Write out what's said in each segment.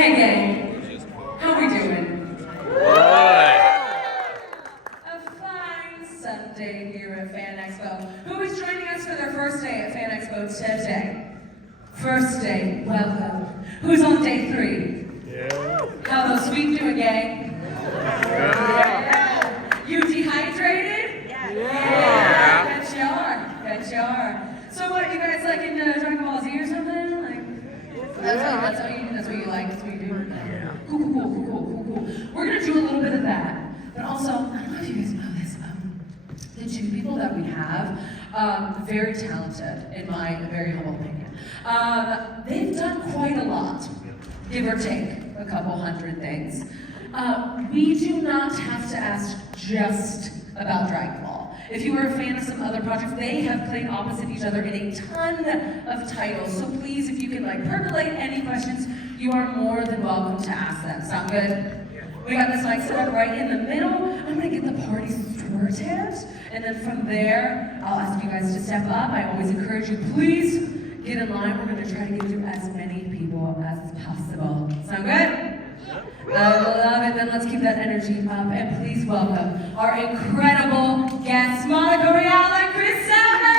Hey gang, how we doing? A fine Sunday here at Fan Expo. Who is joining us for their first day at Fan Expo today? First day, welcome. Who's on day 3? Yeah. How those feet doing, gang? Yeah. You dehydrated? Yeah. Bet you are. Bet you are. So what, you guys like in Dragon Ball Z or something? Like, that's what you like. That's what you do. Yeah. Cool. We're gonna do a little bit of that, but also I don't know if you guys know this. The 2 people that we have, very talented in my very humble opinion. They've done quite a lot, give or take a couple hundred things. We do not have to ask just about Dragon Ball. If you were a fan of some other projects, they have played opposite each other in a ton of titles. So please, if you can percolate any questions, you are more than welcome to ask them. Sound good? We got this mic set up right in the middle. I'm gonna get the party started, and then from there, I'll ask you guys to step up. I always encourage you, please get in line. We're gonna try to get to as many people as possible. Sound good? I love it. Then let's keep that energy up, and please welcome our incredible guests, Monica, Rial, and Chris Sabat.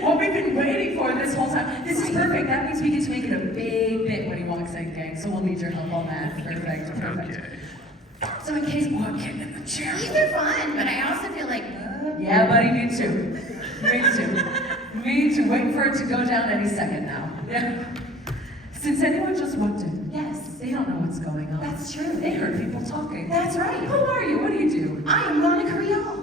What we've been waiting for this whole time. This is perfect. That means we get to make it a big bit when he walks in, gang. So we'll need your help on that. Perfect. Okay. So in case what, getting in the chair. These are fun, but I also feel like, yeah, buddy, me too. Me too. Waiting for it to go down any second now. Yeah. Since anyone just walked in, yes, they don't know what's going on. that's true. They heard people talking. That's right. Who are you? What do you do? I am Monica Rial.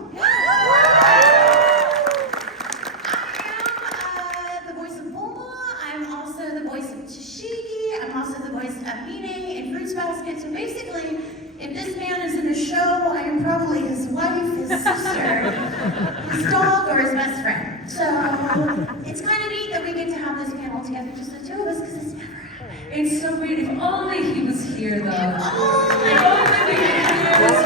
The voice of Bulma. I'm also the voice of Tashigi. I'm also the voice of Mine in Fruits Basket. So basically, if this man is in a show, I am probably his wife, his sister, his dog, or his best friend. So it's kind of neat that we get to have this panel together, just the 2 of us, because it's never happened. It's so great. If only he was here, though. If only. If only we could hear his voice.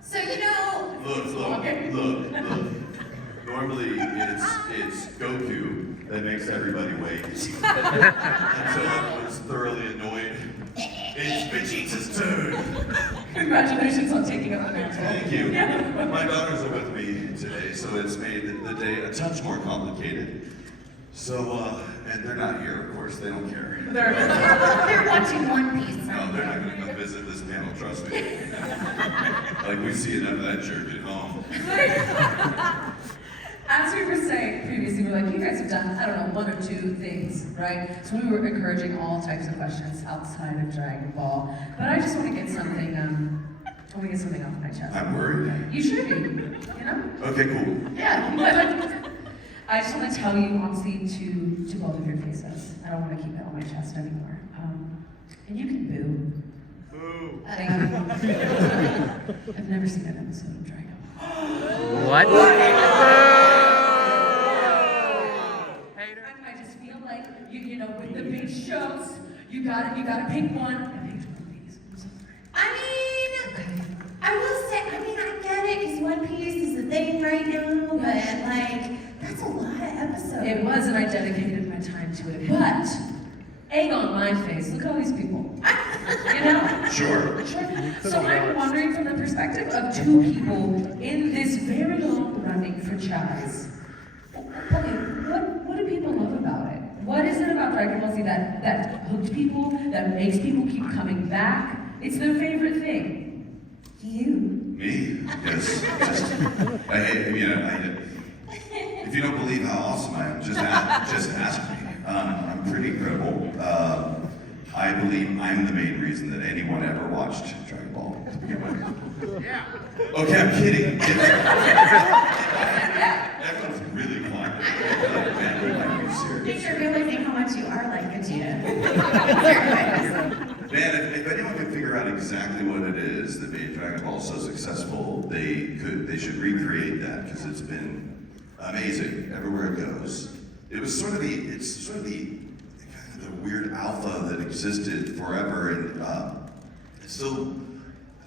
So you know. Look. Normally it's Goku that makes everybody wait. And so I was thoroughly annoyed. It's Vegeta's turn. Congratulations on taking up the mantle. Thank you. My daughters are with me today, so it's made the day a touch more complicated. So, and they're not here, of course, they don't care. They're watching One Piece. No, they're not gonna come visit this panel, trust me. Like we see enough of that jerk at home. As we were saying previously, we're like, you guys have done, I don't know, 1 or 2 things, right? So we were encouraging all types of questions outside of Dragon Ball. But I just want to get something, off my chest. I'm worried. You should be, you know? Okay, cool. Yeah. I just want to tell you, honestly, to both of your faces. I don't want to keep it on my chest anymore. And you can boo. Boo. Thank you. I've never seen an episode of Dragon Ball. What? I just feel like you know, with the big shows, you gotta pick one. I picked One Piece. I'm so sorry. I will say, I get it, because One Piece is the thing right now, but that's a lot of episodes. It was, and I dedicated my time to it. But egg on my face. Look at all these people. You know? Sure. So I'm wondering from the perspective of 2 people in this very long-running franchise. Okay, what do people love about it? What is it about Dragon Ball Z that hooked people, that makes people keep coming back? It's their favorite thing. You. Me? Yes. If you don't believe how awesome I am, just ask me. I'm pretty incredible. I believe I'm the main reason that anyone ever watched Dragon Ball. Yeah. Okay, I'm kidding. Everyone's really quiet. think you're realizing how much you are like Vegeta. Man, if anyone can figure out exactly what it is that made Dragon Ball so successful, they should recreate that because it's been amazing everywhere it goes. It's sort of the weird alpha that existed forever, and still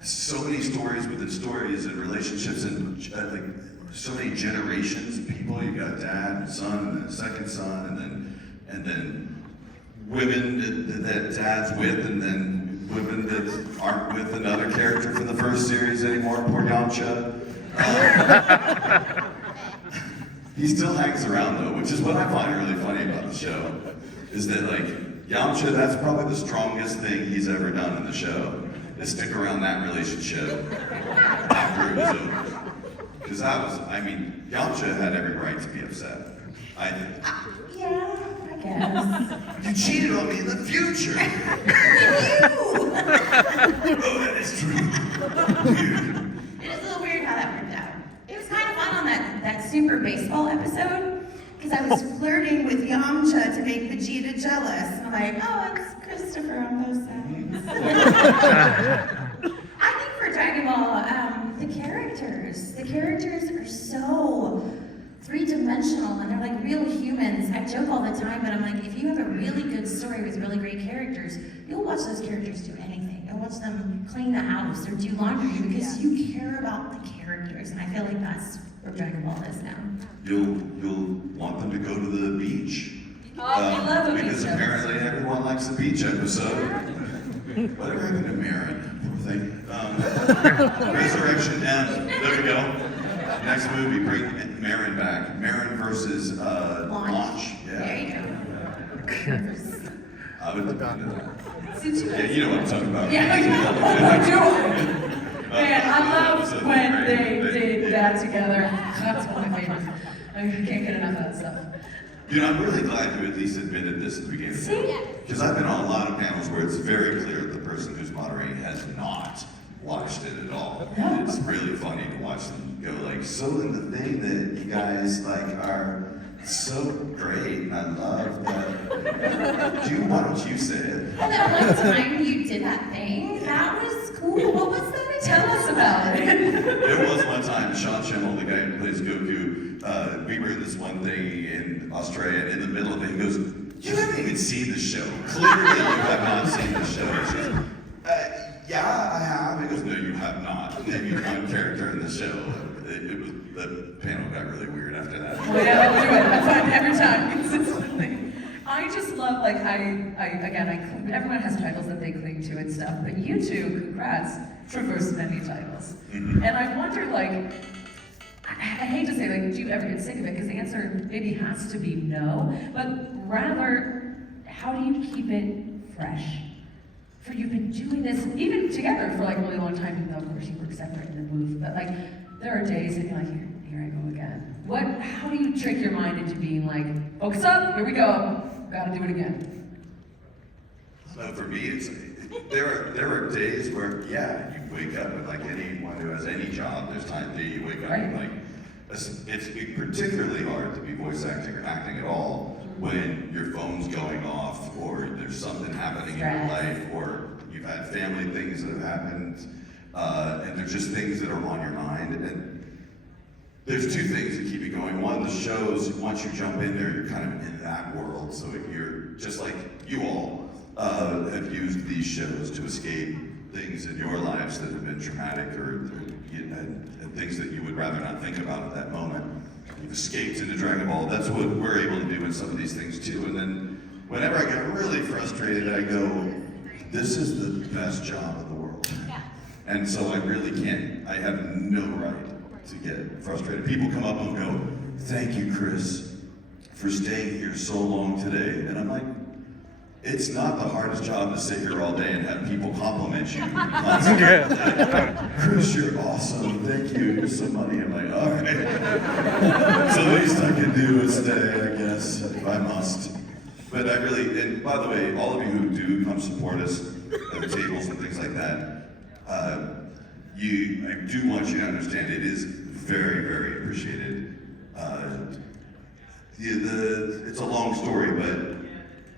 so many stories within stories and relationships and like so many generations of people. You got dad and son and then a second son and then women that dad's with, and then women that aren't with another character from the first series anymore. Poor Yamcha. He still hangs around though, which is what I find really funny about the show, is that like Yamcha, that's probably the strongest thing he's ever done in the show, is stick around that relationship after it was over. Because Yamcha had every right to be upset. I think. Yeah, I guess. You cheated on me in the future! Oh, that is true. Weird. It is a little weird how that worked out. It was kind of fun on that Super Baseball episode, because I was flirting with Yamcha to make Vegeta jealous. And I'm like, oh, it's Christopher on both sides. I think for Dragon Ball, the characters are so three-dimensional, and they're like real humans. I joke all the time, but I'm like, if you have a really good story with really great characters, you'll watch those characters do anything. You'll watch them clean the house or do laundry because you care about the characters, and I feel like that's where Dragon Ball is now. You'll want them to go to the beach. Oh, we love a beach because episode. apparently everyone likes the beach episode. Whatever happened to Marin? Poor thing. Resurrection M. There we go. Next movie, bring Marin back. Marin versus Launch. There Yeah. you go. I would look into that. Since you Yeah, you know what I'm talking about. Yeah, do it. Man, I love when they did that together. That's one of my favorites. I can't get enough of that stuff. You know, I'm really glad you at least admitted this at the beginning. See? Because I've been on a lot of panels where it's very clear the person who's moderating has not watched it at all. No. It's really funny to watch them go like, so in the thing that you guys like are so great, and I love that. Why don't you say it? Well, that one time you did that thing, that was cool. What was that? Tell us about it. There was one time, Sean Schimmel, the guy who plays Goku, we were in this one thing in Australia, and in the middle of it, he goes, you haven't even seen the show. Clearly you have not seen the show. She goes, yeah, I have. He goes, no, you have not. Name you one character in the show. The panel got really weird after that. Oh, yeah, I'll do it. I find it every time consistently. I just love, like, everyone has titles that they cling to and stuff, but you two, congrats, traverse many titles. Mhm. And I wonder, like, I hate to say, like, do you ever get sick of it? Because the answer maybe has to be no, but rather, how do you keep it fresh? For you've been doing this, even together, for like a really long time, even though, of course, you work separate in the booth, but like, there are days that you're like, here I go again. How do you trick your mind into being like, focus up, here we go, gotta do it again? So for me, there are days where, yeah, you wake up and like anyone who has any job, there's time that you wake up and like, it's particularly hard to be voice acting or acting at all when your phone's going off or there's something happening in your life or you've had family things that have happened and there's just things that are on your mind. And there's two things that keep you going. One, the shows, once you jump in there, you're kind of in that world. So you're just like you all have used these shows to escape things in your lives that have been traumatic and things that you would rather not think about at that moment. You've escaped into Dragon Ball. That's what we're able to do in some of these things too. And then whenever I get really frustrated, I go, this is the best job in the world. Yeah. And so I really can't, I have no right to get frustrated. People come up and go, thank you, Chris, for staying here so long today. And I'm like, it's not the hardest job to sit here all day and have people compliment you constantly. Chris, you're awesome. Thank you. Here's some money. I'm like, all right. So the least I can do is stay, I guess, if I must. But I really, and by the way, all of you who do come support us at the tables and things like that, I do want you to understand it is very, very appreciated. It's a long story, but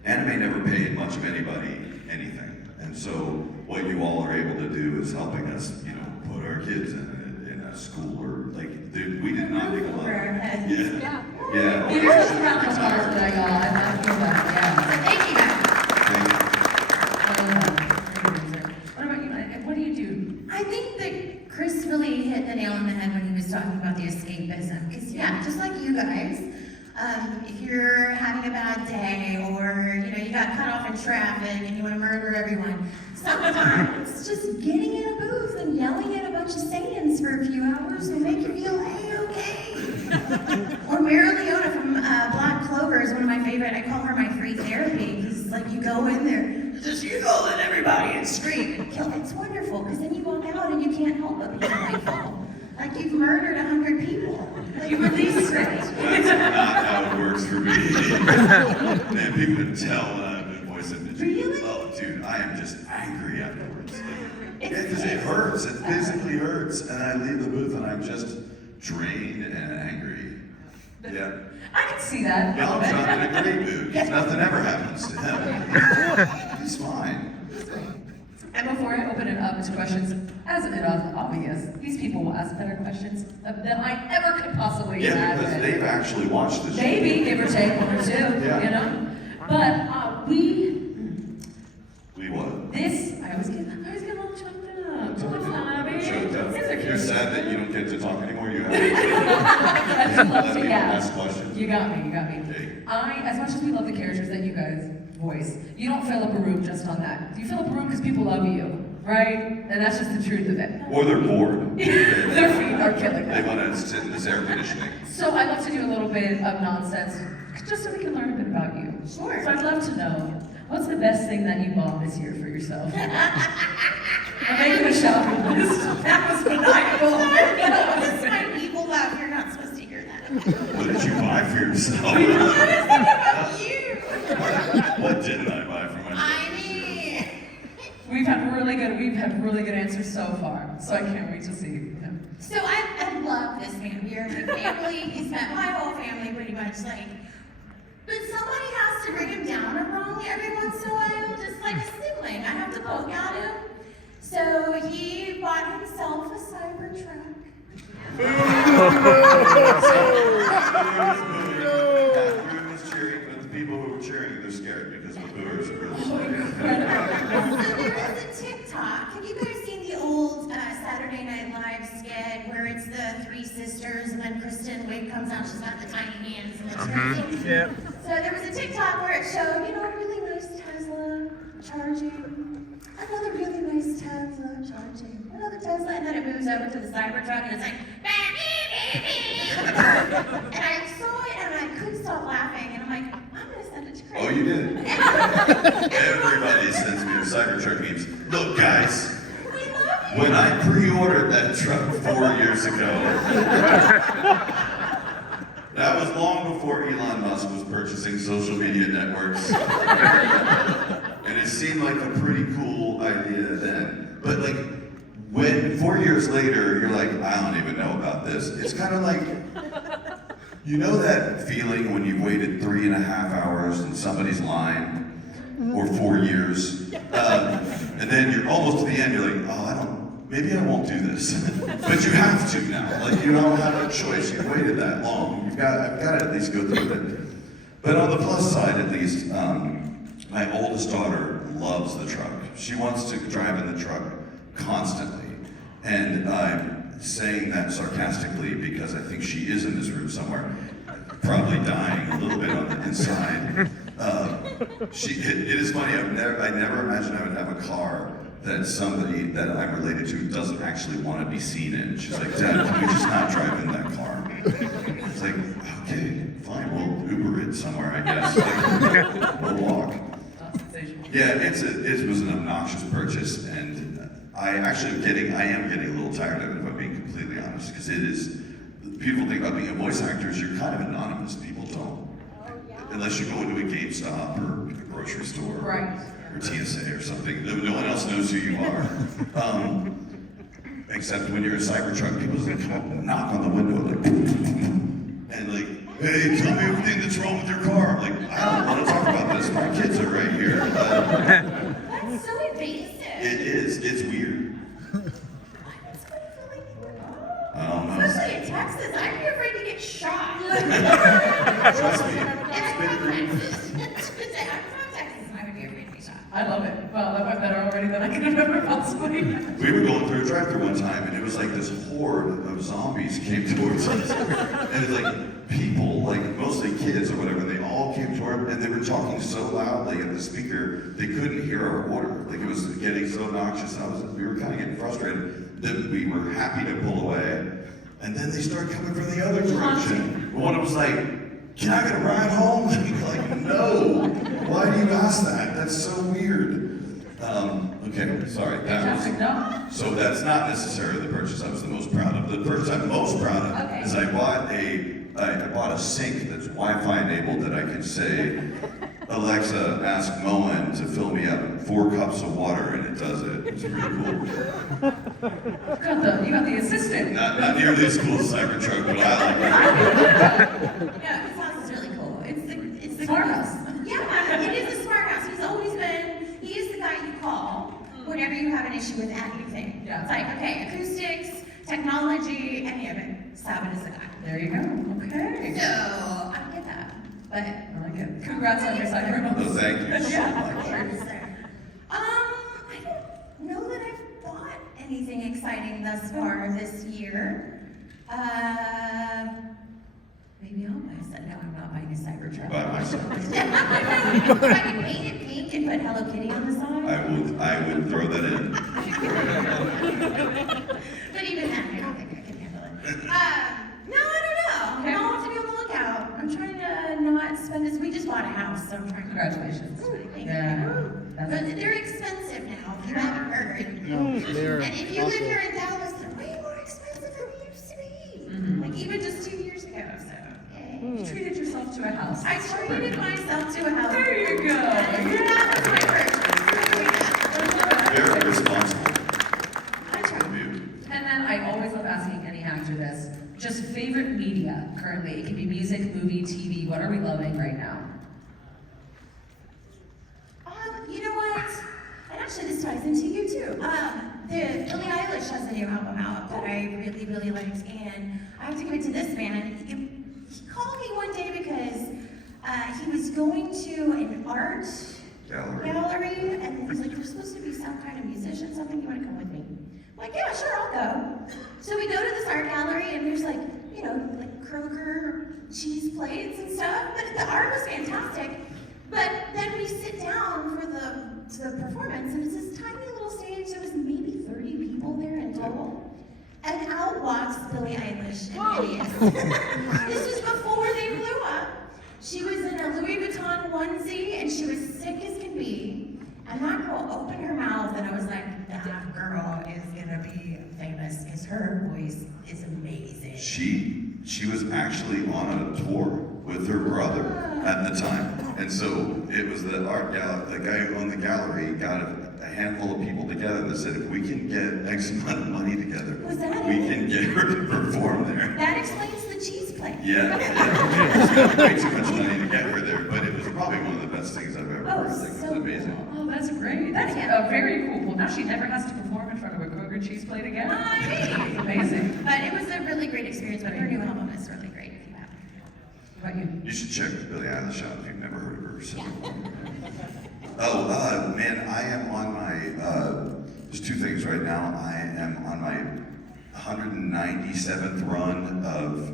anime never paid much of anybody anything. And so what you all are able to do is helping us, put our kids in a school or we did not make a lot. Yeah. Yeah. Give yourself a round of applause for that, y'all. I feel that, yeah. Thank you guys. What about you? And what do you do? I think that Chris really hit the nail on the head when he was talking about the escapism. Because just like you guys, if you're having a bad day or you got cut off in traffic and you want to murder everyone, sometimes just getting in a booth and yelling at a bunch of Saiyans for a few hours will make you feel okay. Or Mara Leona from Black Clover is one of my favorite. I call her my free therapy because you go in there, just yell at everybody and scream and kill. It's wonderful because then you walk out and you can't help but be joyful. Like you've murdered 100 people. You release stress. That's not how it works for me. Man, people can tell that I've been voicing the truth. Really? Oh, dude, I am just angry afterwards. Because it hurts. It physically hurts. And I leave the booth and I'm just drained and angry. Yeah. I can see that. Y'all John in a great mood because nothing ever happens to him. He's fine. And before I open it up to questions, as it is obvious, these people will ask better questions than I ever could possibly Yeah, because imagine. they've actually watched the show. Maybe, give or take one or two, Yeah. But we what? I always get a little choked up. Choked up. Kids are cute. You're sad that you don't get to talk anymore. You have I do love let to, me yeah. ask questions. You got me. Okay. As much as we love the characters that you guys voice, you don't fill up a room just on that. You fill up a room because people love you, right? And that's just the truth of it. Or they're bored. Their feet are killing They them. want to sit in this air conditioning. So I'd love to do a little bit of nonsense, just so we can learn a bit about you. Sure. So I'd love to know, what's the best thing that you bought this year for yourself? I'm making a shopping list. That was maniacal. This is my evil laugh. You're not supposed to hear that. What did you buy for yourself? What is it about you? What didn't I buy for myself? I mean, We've had really good answers so far. So I can't wait to see. so I love this man here. My family, he's met my whole family pretty much. But somebody has to bring him down a rung every once in a while, just like a sibling. I have to poke at him. So he bought himself a Cybertruck. Boo was cheering, but the people who were cheering, they're scared because the booers are really So there is a TikTok. Have you guys seen the old Saturday Night Live skit where it's the three sisters and then Kristen Wiig comes out, she's got the tiny hands and the charging? Yeah. So there was a TikTok where it showed, a really nice Tesla charging, another really nice Tesla charging, another Tesla, and then it moves over to the Cybertruck and it's like, and I saw it and I couldn't stop laughing and I'm like, I'm gonna send it to Chris. Oh, you did? Everybody sends me their Cybertruck memes. Look, guys, We love you. when I pre-ordered that truck 4 years ago, that was long before Elon Musk was purchasing social media networks. And it seemed like a pretty cool idea then. But when 4 years later, you're like, I don't even know about this. It's kind of like, that feeling when you've waited 3.5 hours in somebody's line, or 4 years, and then you're almost to the end, you're like, maybe I won't do this. But you have to now. You don't have a choice. You've waited that long. I've got to at least go through it. But on the plus side, at least, my oldest daughter loves the truck. She wants to drive in the truck constantly. And I'm saying that sarcastically because I think she is in this room somewhere, probably dying a little bit on the inside. It is funny, I never imagined I would have a car that somebody that I'm related to doesn't actually want to be seen in. She's like, Dad, can we just not drive in that car? It's like, okay, fine, we'll Uber it somewhere, I guess. We'll walk. Yeah, it was an obnoxious purchase, and I am getting a little tired of it, if I'm being completely honest, because it is, the beautiful thing about being a voice actor is you're kind of anonymous, people don't. Unless you go into a GameStop or a grocery store. Right. Or TSA or something. No one else knows who you are. Except when you're a Cybertruck, people just come up and knock on the window and hey, tell me everything that's wrong with your car. I'm like, I don't want to talk about this. My kids are right here. That's so invasive. It is. It's weird. Why would somebody feel like I don't know. especially in Texas, I'd be afraid to get shot. Trust me. I'm from Texas. I'm from Texas, and I would be afraid to be shot. I love it. Well, that went better already than I could have ever possibly. We were going through a drive-thru one time, and it was like this horde of zombies came towards us. And it's like people, like mostly kids or whatever, they all came toward, and they were talking so loudly at the speaker, they couldn't hear our order. Like it was getting so obnoxious, and we were kind of getting frustrated that we were happy to pull away. And then they started coming from the other direction. One was like, can I get a ride home? Like, no. Why do you ask that? That's so weird. Okay, sorry. Fantastic. No. So that's not necessarily the purchase I was the most proud of. The purchase I'm most proud of Okay. is I bought a sink that's Wi-Fi enabled that I can say, Alexa, ask Moen to fill me up 4 cups of water, and it does it. It's pretty cool. You got the assistant. Not nearly as cool as Cybertruck, but I like it. Yeah, his house is really cool. It's the Smart house. Yeah, it is a smart house. He is the guy you call whenever you have an issue with anything. Yeah. It's like, okay, acoustics, technology, any of it. Sabat is the guy. There you go. Okay. So, I don't get that. But, I like it. Congrats on your cyber. Well, thank you so much. I don't know that I've bought anything exciting thus far this year. Maybe I'll buy a set. No, I'm not buying a Cybertruck. By myself. If I could paint it pink and put Hello Kitty on the side. I would throw that in. But even then, I don't think I can handle it. No, I don't know. I'll have to be on the lookout. I'm trying to not spend this. We just bought a house, so I'm trying to. Congratulations. Thank Yeah. you. But That's they're expensive now, if you haven't heard. No, they're And if you live also- here in Dallas, they're way more expensive than they used to be. Mhm. Like even just 2 years ago, so. Yay. You treated yourself to a house. I treated myself to a house. There you go. That was my first. Very responsible. I tried. And then I always love asking any actor this. Just favorite media currently. It can be music, movie, TV. What are we loving right now? You know what? And actually, this ties into you too. The Billie Eilish has a new album out that I really, really liked, and I have to give it to this man. He called me one day because he was going to an art gallery, and he's like, "You're supposed to be some kind of musician, something. You want to come with me?" I'm like, "Yeah, sure, I'll go." So we go to this art gallery, and there's like, like Kroger cheese plates and stuff, but the art was fantastic. But then we sit down for the performance, and it's this tiny little stage. There was maybe 30 people there in total. And out walks Billie Eilish and idiots. This was before they blew up. She was in a Louis Vuitton onesie, and she was sick as can be. And that girl opened her mouth, and I was like, that girl is gonna be famous, because her voice is amazing. She was actually on a tour with her brother at the time. And so it was the art gallery, the guy who owned the gallery got a handful of people together that said, if we can get X amount of money together, Was that we it? can get her to perform there. That explains the cheese plate. Yeah, it's got way too much money to get her there, but it was probably one of the best things I've ever heard. It was so amazing. cool. Oh, that's great. That's very cool. Well, now she never has to perform in front of a Kroger cheese plate again. Nice. Amazing. But it was a really great experience, but her new album is really great if you haven't. What about you? You should check Billie Eilish out if you've never heard of her. So. Man, I am on my, there's 2 things right now. I am on my 197th run of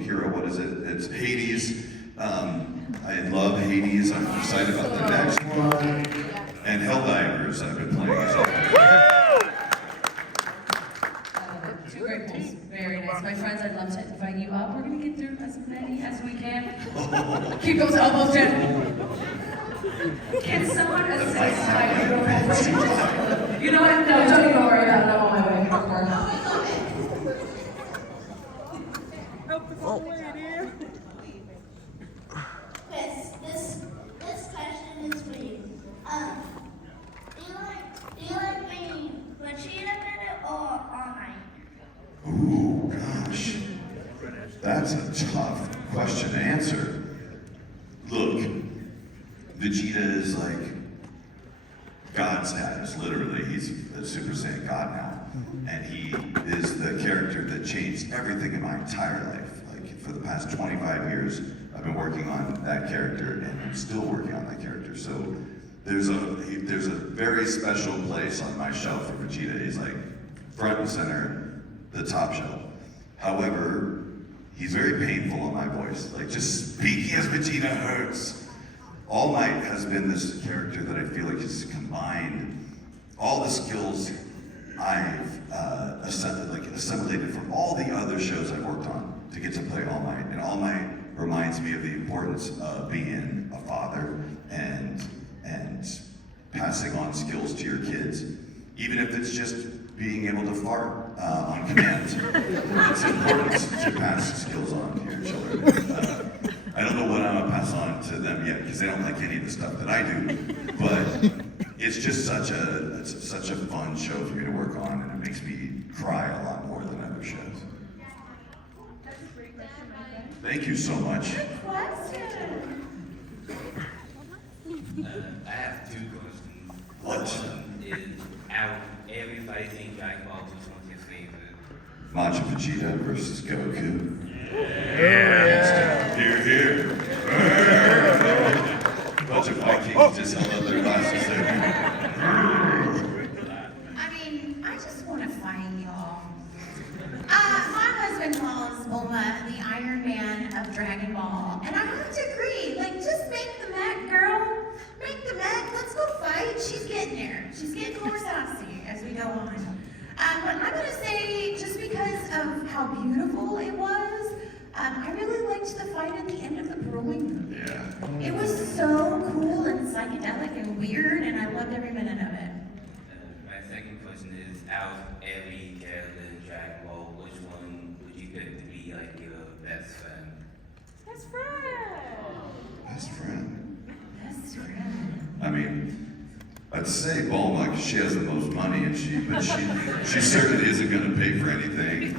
Hero, what is it? It's Hades. I love Hades. I'm excited about the next one. And Helldivers, I've been playing as well. 2 great pulls. Very nice. My friends, I'd love to invite you up. We're going to get through as many as we can. Keep those elbows in. Can someone assist my beautiful friend? You know what? No, don't even worry about it. I'm on my way. Chris, this question is for you. Do you like being machine or online? Ooh, gosh. That's question to answer. Look, Vegeta is like God status, literally. He's a Super Saiyan God now. And he is the character that changed everything in my entire life. Like, for the past 25 years, I've been working on that character, and I'm still working on that character. So there's a very special place on my shelf for Vegeta. He's like front and center, the top shelf. However, he's very painful on my voice. Like, just speaking as Vegeta hurts. All Might has been this character that I feel like has combined all the skills I've assimilated from all the other shows I've worked on to get to play All Might. And All Might reminds me of the importance of being a father and passing on skills to your kids, even if it's just being able to fart on command. It's important to pass skills on to your children. I don't know what I'm gonna pass on to them yet because they don't like any of the stuff that I do, but it's just such a fun show for me to work on, and it makes me cry a lot more than other shows. Thank you so much. Good question. I have two questions. What? One is, out of every fighting Dragon Ball, which one's your favorite? Majin Vegeta versus Goku. Yeah. Here, here. Bunch of Vikings just held up their glasses there. I mean, I just want to fight y'all. My husband calls Bulma the Iron Man of Dragon Ball, and I have to agree. Like, just make the mech, girl. Make the mech. Let's go fight. She's getting there. She's getting more sassy as we go on. But I'm gonna say, just because of how beautiful it was, I really liked the fight at the end of the Broly movie. Yeah. It was so cool and psychedelic and weird, and I loved every minute of it. My second question is, out of every character in Dragon Ball, which one would you pick to be like your best friend? Best friend. Best friend. Best friend. I mean, I'd say Bulma because she has the most money, and she certainly isn't going to pay for anything.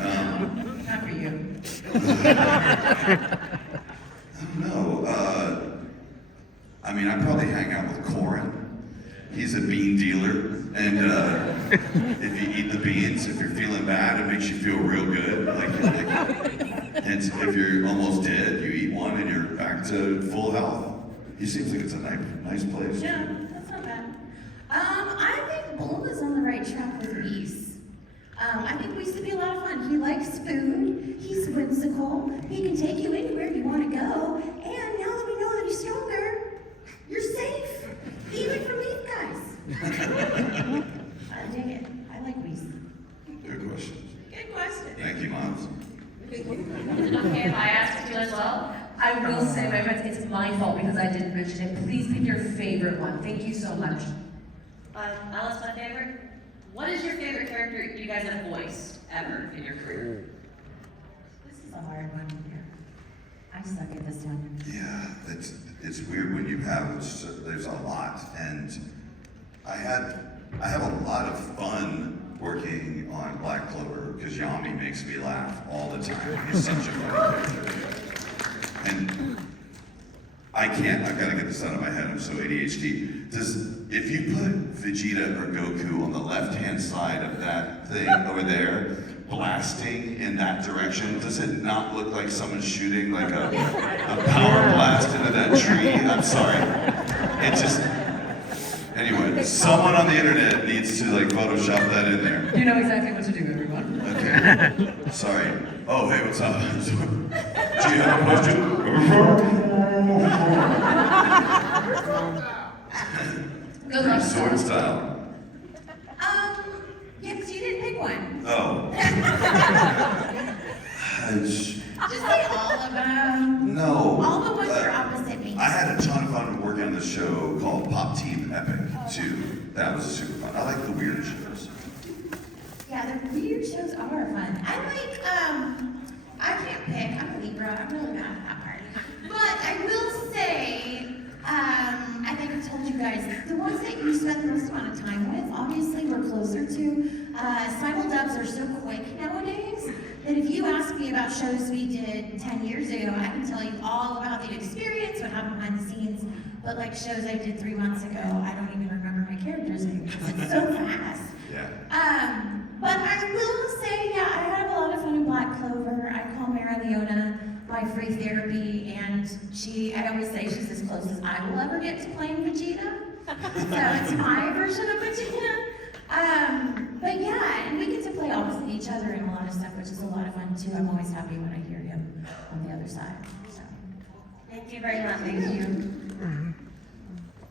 Not for you. I don't know. I mean, I'd probably hang out with Korin. He's a bean dealer, and if you eat the beans, if you're feeling bad, it makes you feel real good. And if you're almost dead, you eat one, and you're back to full health. He seems like it's a nice place. Yeah, that's not bad. I think Bulma's on the right track with Whis. I think Whis would be a lot of fun. He likes food, he's whimsical, he can take you anywhere you want to go, and now that we know that he's stronger, you're safe, even from these guys. I dig it. I like Whis. Good questions. Good question. Thank you, Moms. Is it okay if I ask you as well? I will say, my friends, it's my fault because I didn't mention it. Please pick your favorite one. Thank you so much. Alice, my favorite. What is your favorite character you guys have voiced ever in your career? This is a hard one here. I suck at this one. Yeah, it's weird when you have there's a lot, and I have a lot of fun working on Black Clover because Yami makes me laugh all the time. He's such a funny character, and I've got to get this out of my head. I'm so ADHD. If you put Vegeta or Goku on the left-hand side of that thing over there, blasting in that direction, does it not look like someone's shooting like a power blast into that tree? I'm sorry. It just, anyway, someone on the internet needs to like Photoshop that in there. You know exactly what to do, everyone. Okay. Sorry. Oh, hey, what's up? Do you have a question? Good luck. Sword style. Yeah, because you didn't pick one. Oh. Just say all of them. No. All the ones that are opposite me. I had a ton of fun working on this show called Pop Team Epic, too. That was super fun. I like the weird shows. Yeah, the weird shows are fun. I can't pick. I'm a Libra. I'm really bad at that part. But I will say, I think I've told you guys, the ones that you spend the most amount of time with, obviously we're closer to. Simuldubs are so quick nowadays that if you ask me about shows we did 10 years ago, I can tell you all about the experience, what happened behind the scenes. But like shows I did 3 months ago, I don't even remember my character's name because it's so fast. Yeah. But I will say, yeah, I had a lot of fun in Black Clover. I call Mara Leona my free therapy, and I always say she's as close as I will ever get to playing Vegeta. So it's my version of Vegeta. But yeah, and we get to play opposite each other in a lot of stuff, which is a lot of fun too. I'm always happy when I hear him on the other side. So Thank you very much. thank you.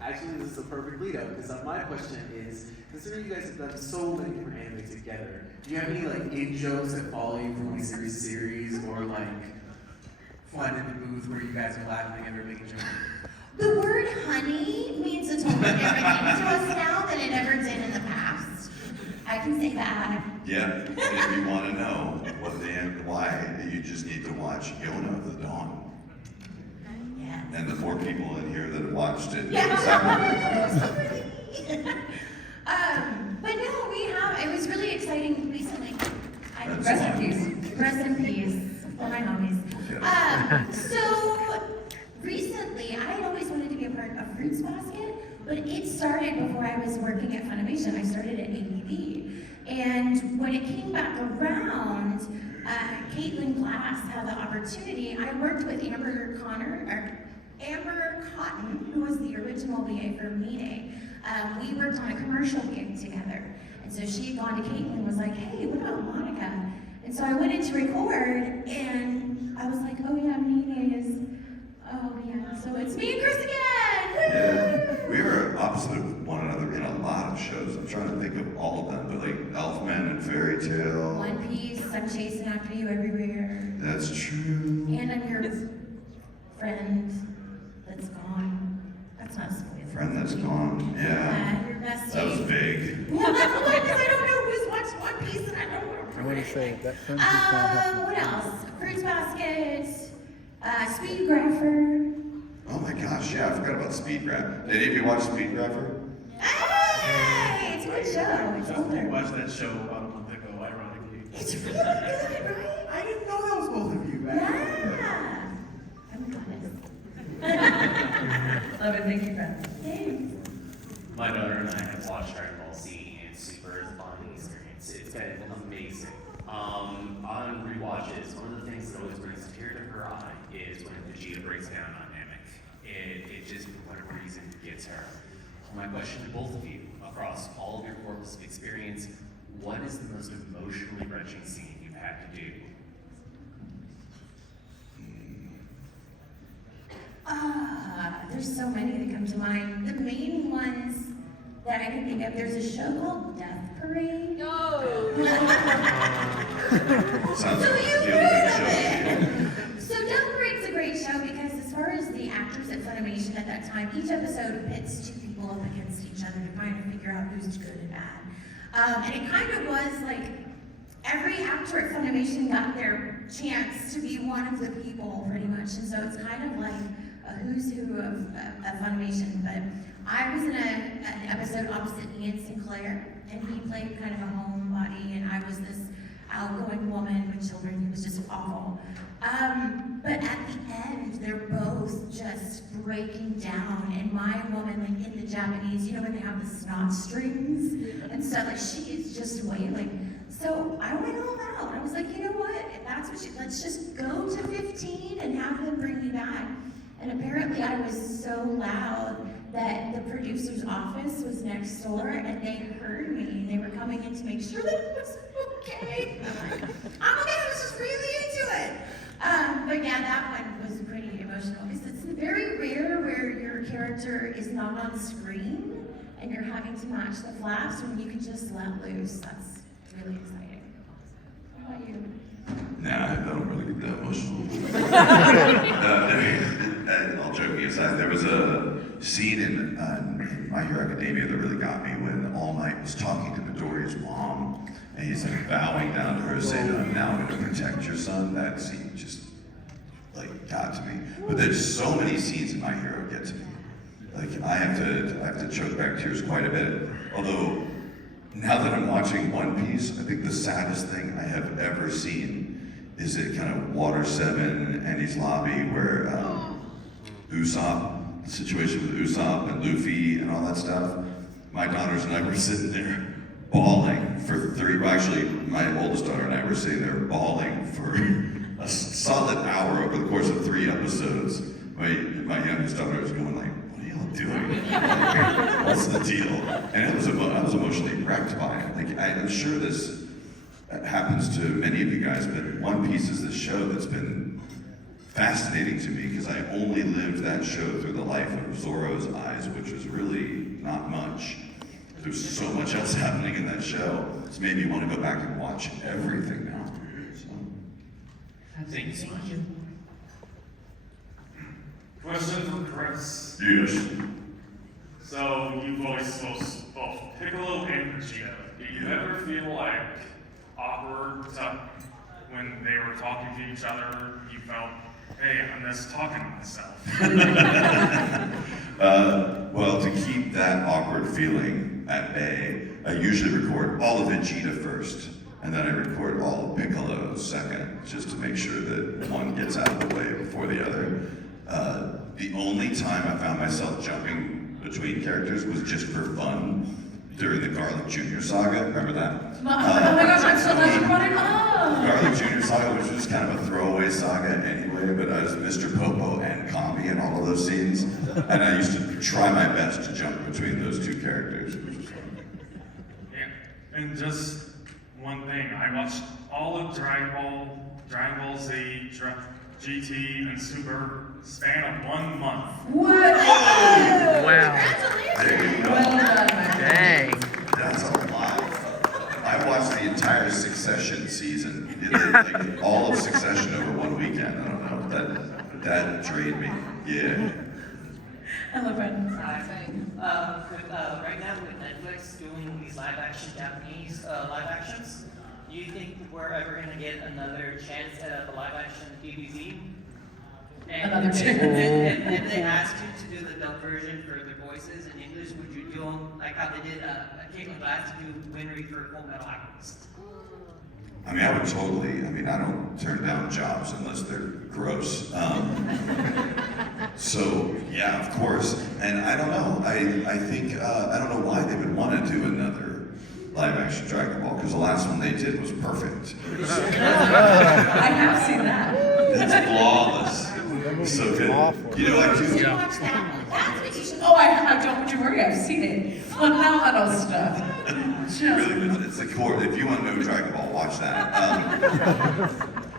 Actually, this is a perfect lead up because my question is, considering you guys have done so many different anime together, do you have any like in jokes that follow you from like series to series, or like fun in the booth where you guys are laughing together making jokes? The word honey means a totally different thing to us now than it ever did in the past. I can say that. Yeah, and if you want to know what the end, why, you just need to watch Yona of the Dawn. Yes. And the 4 people in here that watched it. Yeah. Exactly. But no, it was really exciting recently. Rest in peace. Rest in peace for my homies. So recently, I had always wanted to be a part of Fruits Basket, but it started before I was working at Funimation. I started at ABB. And when it came back around, Caitlin Glass had the opportunity. I worked with Amber Cotton, who was the original VA for Mayday. We worked on a commercial gig together. And so she had gone to Caitlin and was like, hey, what about Monica? And so I went in to record, and I was like, oh yeah, Mayday is, oh yeah, so it's me and Chris again! Yeah, we were opposite of one another in a lot of shows. I'm trying to think of all of them, but like Elfman and Fairy Tale. One Piece, I'm chasing after you everywhere. That's true. And I'm your friend that's gone. That's not a spoiler. Friend that's gone. Yeah. Your bestie. That was vague. Well, that's why, because I don't know who's watched One Piece and I don't know. I want to say that sentence not happening. What else? Fruits Basket, Speedgrapher. Oh my gosh, yeah, I forgot about Speedgraph. Did any of you watch Speedgrapher? Hey, it's a good show. It's Justin, you older. watched that show about a month ago, ironically. It's really good, right? I didn't know that was both of you back then. Yeah. I'm honest. Love it, thank you, friend. Thanks. My daughter and I have watched Dragon Ball Z, and it's super fun experience. It's been amazing. On rewatches, one of the things that always brings a tear to her eye is when Vegeta breaks down on Namek. It just, for whatever reason, gets her. My question to both of you, across all of your corpus of experience, what is the most emotionally wrenching scene you've had to do? There's so many that come to mind. The main ones that I can think of, there's a show called Death Parade. Sounds So like you've the heard other of show. it. So Death Parade's a great show because as far as the actors at Funimation at that time, each episode pits 2 people up against each other to kind of figure out who's good and bad. And it kind of was like every actor at Funimation got their chance to be one of the people pretty much. And so it's kind of like a who's who of Funimation. But I was in an episode opposite Ian Sinclair, and he played kind of a homebody, and I was this outgoing woman with children. He was just awful. But at the end, they're both just breaking down, and my woman, like in the Japanese, you know when they have the snot strings and stuff, like she is just wailing. So I went all out. I was like, you know what? If that's what let's just go to 15 and have them bring me back. And apparently I was so loud that the producer's office was next door, and they heard me. They were coming in to make sure that it was okay. I'm okay, I was just really into it. But yeah, that one was pretty emotional because it's very rare where your character is not on screen and you're having to match the flaps when you can just let loose. That's really exciting. How about you? Nah, I don't really get that emotional. All joking aside, there was a scene in My Hero Academia that really got me when All Might was talking to Midoriya's mom, and he's like bowing down to her, saying, "I'm now going to protect your son." That scene just like got to me. But there's so many scenes in My Hero get to me. Like I have to choke back tears quite a bit. Although now that I'm watching One Piece, I think the saddest thing I have ever seen is it kind of Water 7 and Enies Lobby where Usopp, the situation with Usopp and Luffy and all that stuff. My daughters and I were sitting there bawling for actually my oldest daughter and I were sitting there bawling for a solid hour over the course of 3 episodes. My youngest daughter was going like, what are y'all doing? What's the deal? And I was emotionally wrecked by it. Like, I'm sure this happens to many of you guys, but One Piece is this show that's been fascinating to me because I only lived that show through the life of Zoro's eyes, which was really not much. There's so much else happening in that show. It's made me want to go back and watch everything now. So. Thank you so much. Question for Chris. Yes. So you voiced both Piccolo and Vegeta. Did you ever feel like awkward when they were talking to each other? You felt, hey, I'm just talking to myself. Well, to keep that awkward feeling at bay, I usually record all of Vegeta first, and then I record all of Piccolo second, just to make sure that one gets out of the way before the other. The only time I found myself jumping between characters was just for fun during the Garlic Jr. saga. Remember that? Oh my gosh, I'm so glad you brought it up. Garlic Jr. saga was just kind of a throwaway saga anyway, but I was Mr. Popo and Kami in all of those scenes, and I used to try my best to jump between those two characters, which was fun. Yeah. And just one thing, I watched all of Dragon Ball Z, GT, and Super span of 1 month. What? Wow. There you go. Well done, my friend. Dang. That's a lot. I watched the entire Succession season. We did like all of Succession over one weekend. I don't know. That drained me. Yeah. Hello, friend. Right now with Netflix doing these live action Japanese live actions, do you think we're ever going to get another chance at a live action DBZ? Another chance. If they asked you to do the dub version for their voices in English, would you do them like how they did Caitlin Glass to do Winry for Full Metal Alchemist? I mean, I would totally. I mean, I don't turn down jobs unless they're gross. So yeah, of course. And I don't know. I think I don't know why they would want to do another live-action Dragon Ball because the last one they did was perfect. It was so I have seen that. It's flawless. So good. You know, I do. Watch that one. That's what you should. Oh, I don't you worry, I've seen it. Phenomenal stuff. Really good. It's the core. If you want to know Dragon Ball, watch that.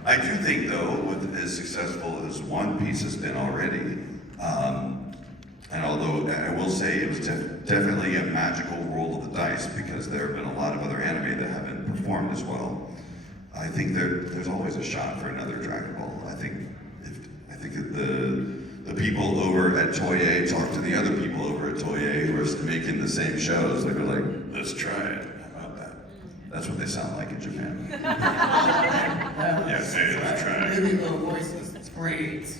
I do think, though, with as successful as One Piece has been already, and although I will say it was definitely a magical roll of the dice because there have been a lot of other anime that haven't performed as well. I think there's always a shot for another Dragon Ball. I think that the people over at Toei talk to the other people over at Toei who are making the same shows. They go like, let's try it. How about that? That's what they sound like in Japan. Yes, hey, let's try it. Really low voices, it's great.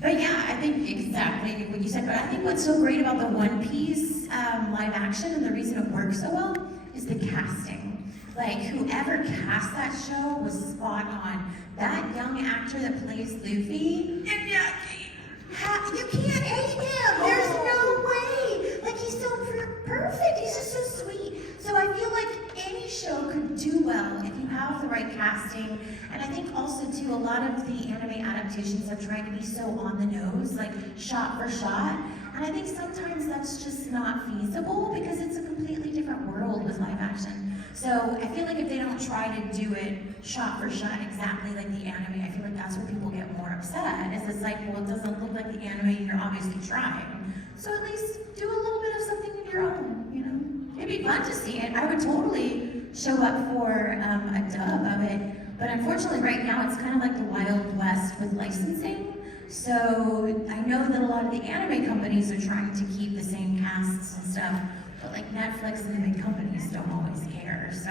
But yeah, I think exactly what you said. But I think what's so great about the One Piece live action and the reason it works so well is the casting. Like whoever cast that show was spot on. That young actor that plays Luffy, you can't hate him. There's no way. Like he's so perfect. He's just so sweet. So I feel like any show could do well if you have the right casting. And I think also too, a lot of the anime adaptations are trying to be so on the nose, like shot for shot. And I think sometimes that's just not feasible because it's a completely different world with live action. So I feel like if they don't try to do it shot for shot exactly like the anime, I feel like that's where people get more upset. Is it's like, well, it doesn't look like the anime, and you're obviously trying. So at least do a little bit of something of your own, you know? It'd be fun to see it. I would totally show up for a dub of it. But unfortunately right now it's kind of like the Wild West with licensing. So I know that a lot of the anime companies are trying to keep the same casts and stuff, but like Netflix and the big companies don't always care. So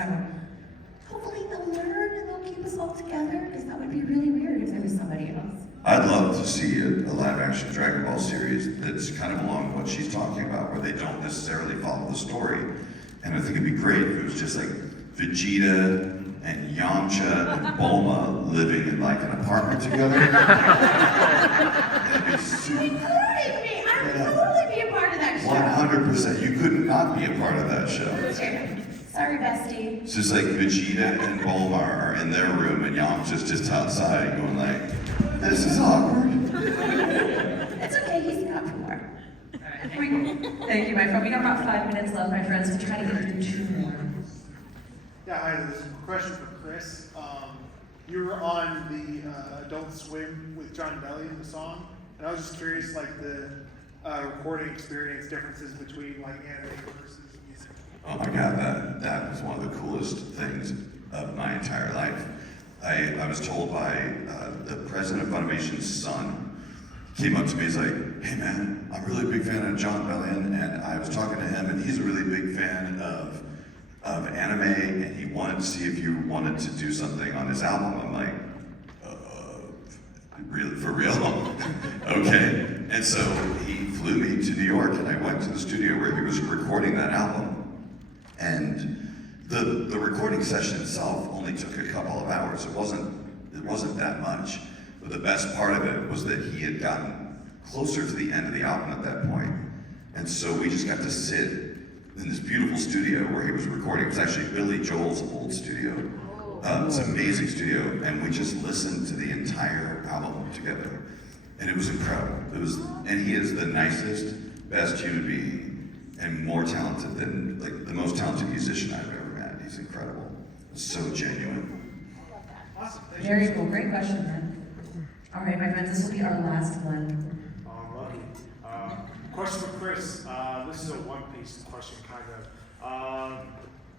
hopefully they'll learn and they'll keep us all together, because that would be really weird if there was somebody else. I'd love to see a live-action Dragon Ball series that's kind of along what she's talking about, where they don't necessarily follow the story. And I think it'd be great if it was just like Vegeta and Yamcha and Bulma living in like an apartment together. It'd be super. Including me. I would totally be a part of that show. 100%. You could not be a part of that show. Sorry, bestie. It's just like Vegeta and Bulma are in their room and Yamcha's just outside going like, this is awkward. It's okay, he's got more. Thank you, my friend. We got about 5 minutes left, my friends. We'll try to get through 2 more. Yeah, hi, this is a question for Chris. You were on the Adult Swim with John Belly in the song, and I was just curious, like the recording experience differences between like anime versus music. Oh my God, that was one of the coolest things of my entire life. I was told by the president of Funimation's son, came up to me, he's like, hey man, I'm a really big fan of John Bellion, and I was talking to him, and he's a really big fan of anime, and he wanted to see if you wanted to do something on his album. I'm like, really, for real? Okay. And so he flew me to New York, and I went to the studio where he was recording that album. And the recording session itself only took a couple of hours. It wasn't that much. But the best part of it was that he had gotten closer to the end of the album at that point. And so we just got to sit in this beautiful studio where he was recording. It was actually Billy Joel's old studio. It's an amazing studio, and we just listened to the entire album together. And it was incredible. And he is the nicest, best human being, and more talented than, like, the most talented musician I've ever met. He's incredible. So genuine. Awesome. Very cool. Great question, man. All right, my friends, this will be our last one. Lucky. Question for Chris. This is a One Piece question, kind of.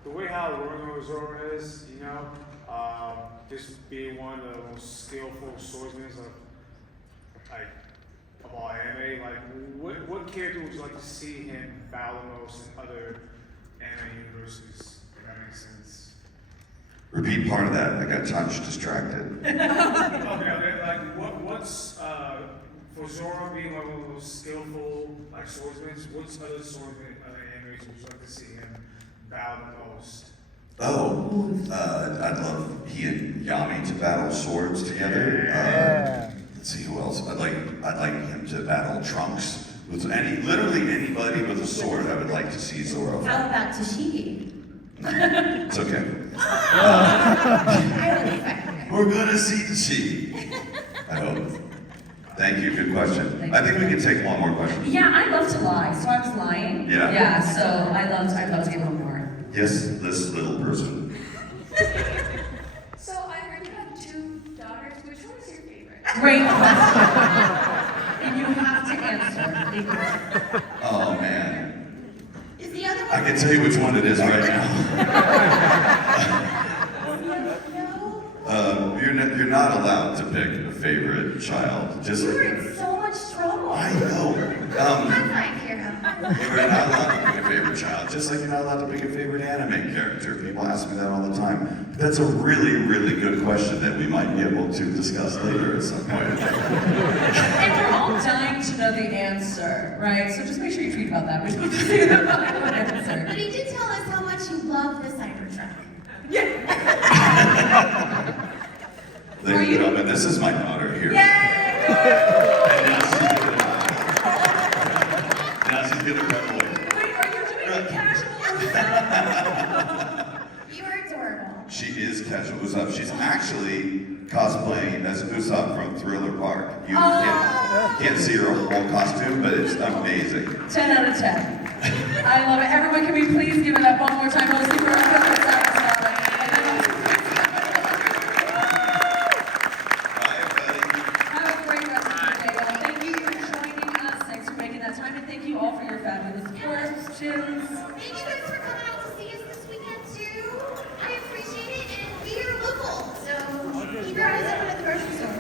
The way how Zoro is, you know, just being one of the most skillful swordsmen of all anime, like, what character would you like to see him battle most in other anime universes? If that makes sense. Repeat part of that. I got touched, distracted. Okay, like, what's, for Zoro being one of those skillful, like, swordsmen, what's other swordsmen, other animes would you like to see him battle the most? Oh, I'd love he and Yami to battle swords together. Let's see who else. I'd like him to battle Trunks with literally anybody with a sword. I would like to see Zoro. How about Tashigi? It's okay. I would expect it. We're gonna see Tashigi. I hope. Thank you. Good question. I think we can take one more question. Yeah, I love to lie, so I was lying. Yeah. Yeah, so I'd love to get one more. Yes, this little person. So I heard you have 2 daughters. Which one is your favorite? Great question. And you have to answer. Oh man. Is the other one? I can tell you which one it is right now. You're not allowed to pick a favorite child. Just You're in so much trouble. I know. I'm fine, Kira. You're not allowed to pick a favorite child, just like you're not allowed to pick a favorite anime character. People ask me that all the time. That's a really, really good question that we might be able to discuss later at some point. And we're all dying to know the answer, right? So just make sure you tweet about that. We don't just say the answer. But he did tell us how much you love the Cybertruck. Ladies and gentlemen, this is my daughter here. Yay! And now she's gonna run away. Wait, are you doing a casual You are adorable. She is casual Usopp. She's actually cosplaying as Usopp from Thriller Bark. You can't see her whole costume, but it's amazing. 10 out of 10. I love it. Everyone, can we please give it up one more time? Let's give her a good Have a great rest of your day, y'all. Thank you for joining us. Thanks for making that time, and thank you all for your fabulous questions. Thank you guys for coming out to see us this weekend too. I appreciate it, and we are local, so keep your eyes open at the grocery store.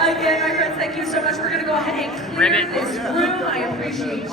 Again, my friends, thank you so much. We're going to go ahead and clear this room. I appreciate you